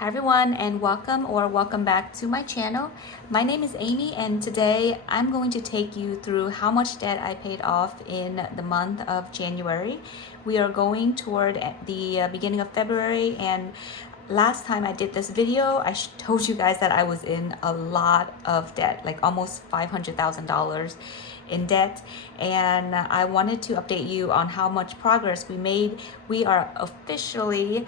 Hi everyone, and welcome back to my channel. My name is Amy, and today I'm going to take you through how much debt I paid off in the month of January. We are going toward the beginning of February, and last time I did this video, I told you guys that I was in a lot of debt, like almost $500,000 in debt, and I wanted to update you on how much progress we made. We are officially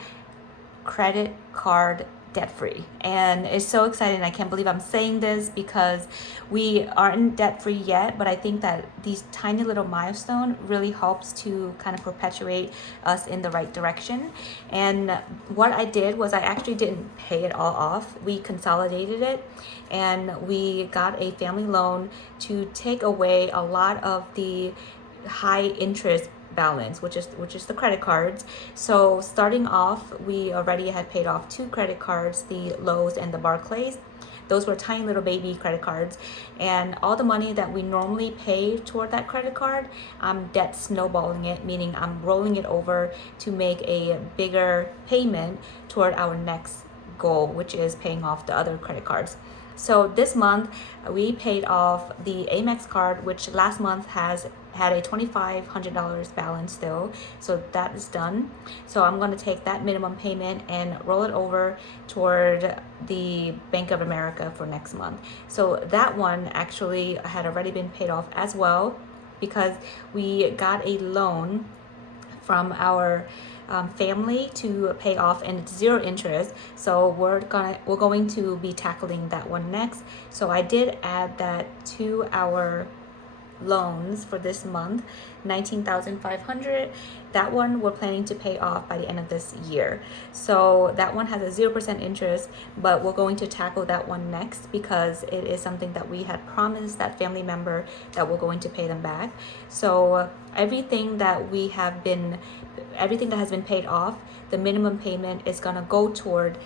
credit card debt free, and it's so exciting. I can't believe I'm saying this because we aren't debt free yet, but I think that these tiny little milestone really helps to kind of perpetuate us in the right direction. And what I did was I actually didn't pay it all off. We consolidated it, and we got a family loan to take away a lot of the high interest balance, which is the credit cards. So starting off, we already had paid off 2 credit cards, the Lowe's and the Barclays. Those were tiny little baby credit cards, and all the money that we normally pay toward that credit card, I'm debt snowballing it, meaning I'm rolling it over to make a bigger payment toward our next goal, which is paying off the other credit cards. So this month we paid off the Amex card, which last month had a $2,500 balance still. So that is done. So I'm going to take that minimum payment and roll it over toward the Bank of America for next month. So that one actually had already been paid off as well, because we got a loan from our family to pay off, and it's 0 interest. So we're going to be tackling that one next. So I did add that to our loans for this month, 19,500. That one we're planning to pay off by the end of this year. So that one has a 0% interest, but we're going to tackle that one next because it is something that we had promised that family member that we're going to pay them back. So everything that has been paid off, the minimum payment is going to go toward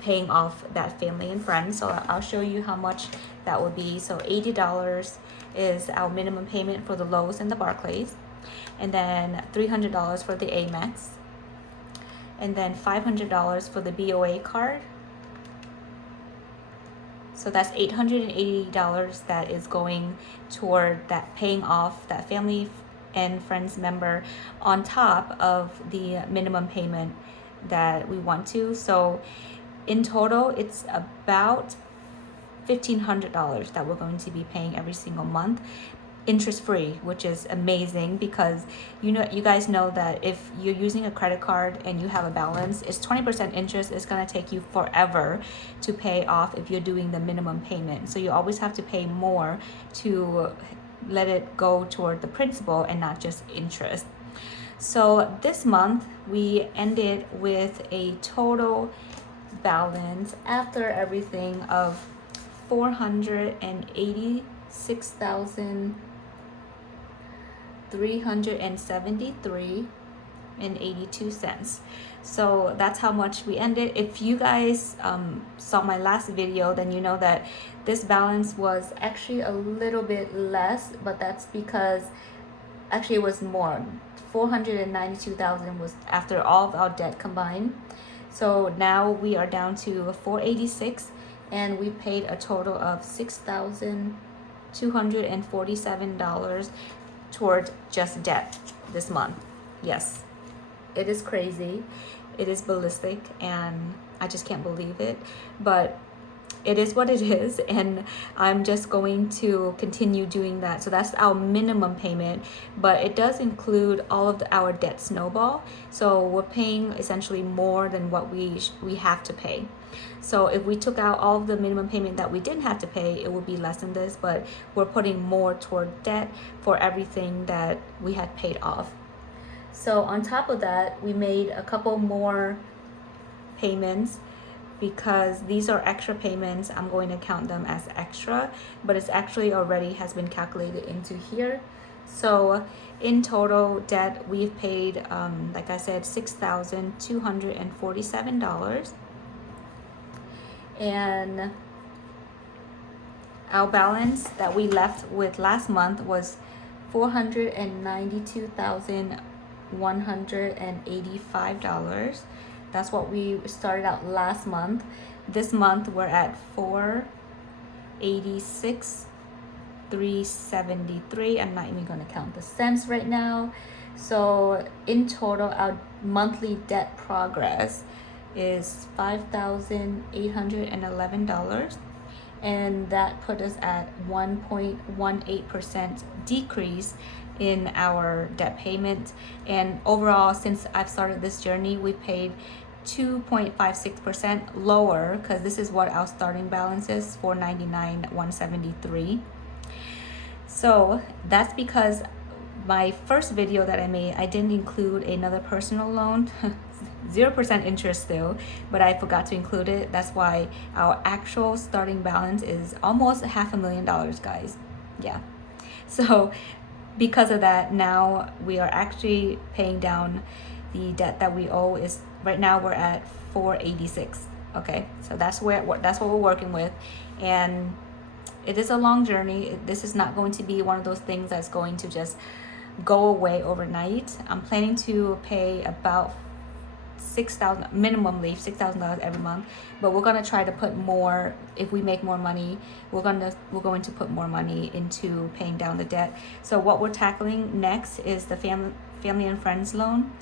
paying off that family and friends. So I'll show you how much that will be. So $80 is our minimum payment for the Lowe's and the Barclays, and then $300 for the Amex, and then $500 for the BOA card. So that's $880 that is going toward that paying off that family and friends member, on top of the minimum payment that we want to. So in total, it's about $1,500 that we're going to be paying every single month, interest free, which is amazing, because you guys know that if you're using a credit card and you have a balance, it's 20% interest. It's going to take you forever to pay off if you're doing the minimum payment. So you always have to pay more to let it go toward the principal and not just interest. So this month we ended with a total balance after everything of $486,373.82. So that's how much we ended. If you guys saw my last video, then you know that this balance was actually a little bit less, but that's because actually it was more. 492,000 was after all of our debt combined. So now we are down to 486, and we paid a total of $6,247 toward just debt this month. Yes, it is crazy, it is ballistic, and I just can't believe it, but it is what it is, and I'm just going to continue doing that. So that's our minimum payment, but it does include all of our debt snowball. So we're paying essentially more than what we have to pay. So if we took out all of the minimum payment that we didn't have to pay, it would be less than this, but we're putting more toward debt for everything that we had paid off. So on top of that, we made a couple more payments, because these are extra payments. I'm going to count them as extra, but it's actually already has been calculated into here. So in total debt, we've paid, like I said, $6,247. And our balance that we left with last month was $492,185. That's what we started out last month. This month we're at 486, 373. I'm not even going to count the cents right now. So in total, our monthly debt progress is $5,811, and that put us at 1.18% decrease in our debt payment. And overall, since I've started this journey, we paid 2.56% lower, because this is what our starting balance is, 499,173. So that's because my first video that I made, I didn't include another personal loan. 0% interest still, but I forgot to include it. That's why our actual starting balance is almost $500,000, guys. Yeah. So because of that, now we are actually paying down the debt that we owe. Is right now we're at 486. Okay, so that's what we're working with, and it is a long journey. This is not going to be one of those things that's going to just go away overnight. I'm planning to pay about minimally $6,000 every month, but we're gonna try to put more. If we make more money, we're going to put more money into paying down the debt. So what we're tackling next is the family and friends loan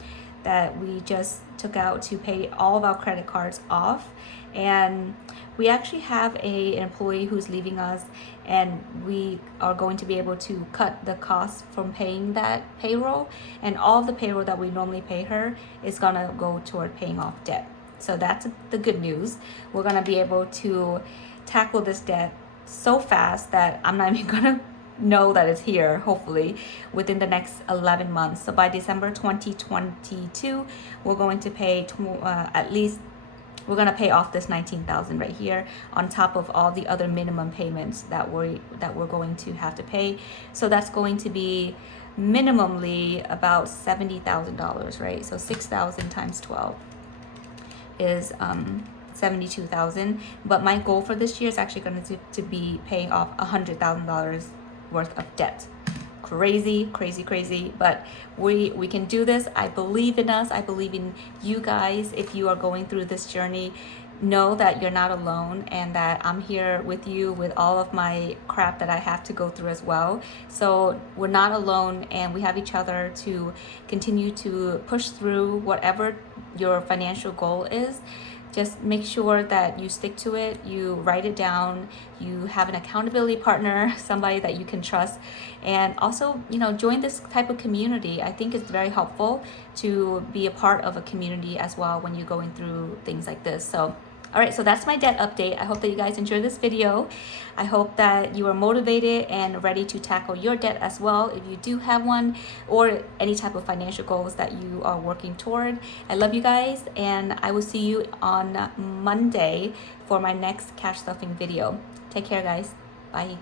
that we just took out to pay all of our credit cards off. And we actually have an employee who's leaving us, and we are going to be able to cut the cost from paying that payroll, and all of the payroll that we normally pay her is gonna go toward paying off debt. So that's the good news. We're gonna be able to tackle this debt so fast that I'm not even gonna know that it's here, hopefully within the next 11 months. So by December 2022, we're going to pay at least, we're going to pay off this 19,000 right here, on top of all the other minimum payments that we're going to have to pay. So that's going to be minimally about $70,000, right? So 6,000 times 12 is 72,000. But my goal for this year is actually going to be paying off $100,000 worth of debt. Crazy, but we can do this. I believe in us. I believe in you guys. If you are going through this journey, know that you're not alone, and that I'm here with you with all of my crap that I have to go through as well. So we're not alone, and we have each other to continue to push through whatever your financial goal is. Just make sure that you stick to it, you write it down, you have an accountability partner, somebody that you can trust, and also, join this type of community. I think it's very helpful to be a part of a community as well when you're going through things like this. So all right, so that's my debt update. I hope that you guys enjoyed this video. I hope that you are motivated and ready to tackle your debt as well, if you do have one, or any type of financial goals that you are working toward. I love you guys, and I will see you on Monday for my next cash stuffing video. Take care, guys. Bye.